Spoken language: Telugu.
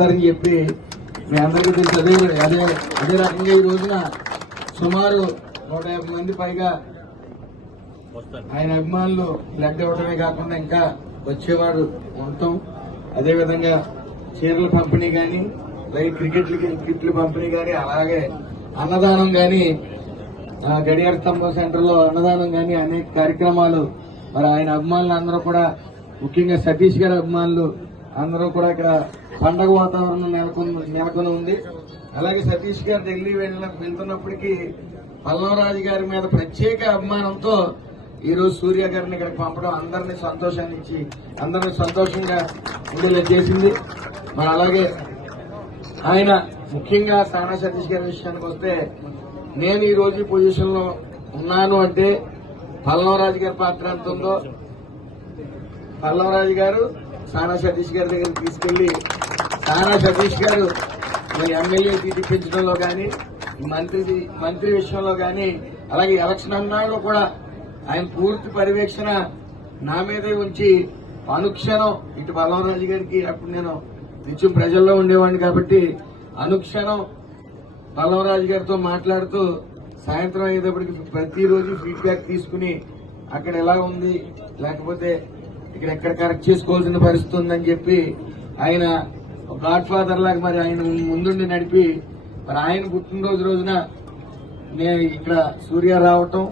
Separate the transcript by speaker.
Speaker 1: చేస్తారని చెప్పి మీ అందరికీ తెలుసు. అదే అదే అదే రకంగా ఈ రోజున సుమారు నూట యాభై మంది పైగా ఆయన అభిమానులు బ్లడ్ ఇవ్వడమే కాకుండా ఇంకా వచ్చేవాడు ఉంటాం అదేవిధంగా చీరల పంపిణీ కానీ లైక్ క్రికెట్ కిట్లు పంపిణీ కానీ అలాగే అన్నదానం కానీ గడియార స్తంభం సెంటర్లో అన్నదానం కానీ అనేక కార్యక్రమాలు. మరి ఆయన అభిమానులు అందరూ కూడా ముఖ్యంగా సతీష్ గారి అభిమానులు అందరూ కూడా ఇక్కడ పండగ వాతావరణం నెలకొని నెలకొని ఉంది. అలాగే సతీష్ గారు ఢిల్లీ వెళ్ళ వెళ్తున్నప్పటికీ పల్లవరాజు గారి మీద ప్రత్యేక అభిమానంతో ఈరోజు సూర్య గారిని ఇక్కడికి పంపడం అందరినీ సంతోషాన్ని ఇచ్చి అందరినీ సంతోషంగా ఉండేలా చేసింది మరి అలాగే ఆయన ముఖ్యంగా సానా సతీష్ గారి విషయానికి వస్తే నేను ఈ రోజు పొజిషన్లో ఉన్నాను అంటే పల్లవరాజు గారి పాత్ర ఎంత ఉందో? పల్లవరాజు గారు సానా సతీష్ గారి దగ్గర తీసుకెళ్ళి సానా సతీష్ గారు మరి ఎమ్మెల్యే సీటు కానీ మంత్రి మంత్రి విషయంలో కానీ అలాగే ఎలక్షన్ అన్నాళ్ళు కూడా ఆయన పూర్తి పర్యవేక్షణ నా మీదే ఉంచి అనుక్షణం ఇటు బలవరాజు గారికి అప్పుడు నేను నిత్యం ప్రజల్లో ఉండేవాడిని కాబట్టి అనుక్షణం బలవరాజు గారితో మాట్లాడుతూ సాయంత్రం అయ్యేటప్పటికి ప్రతిరోజు ఫీడ్బ్యాక్ తీసుకుని అక్కడ ఎలా ఉంది లేకపోతే ఇక్కడ ఎక్కడ కరెక్ట్ చేసుకోవాల్సిన పరిస్థితి ఉందని చెప్పి ఆయన గాడ్ ఫాదర్ లాగా మరి ఆయన ముందుండి నడిపి మరి ఆయన పుట్టినరోజు రోజున నేను ఇక్కడ సూర్య రావటం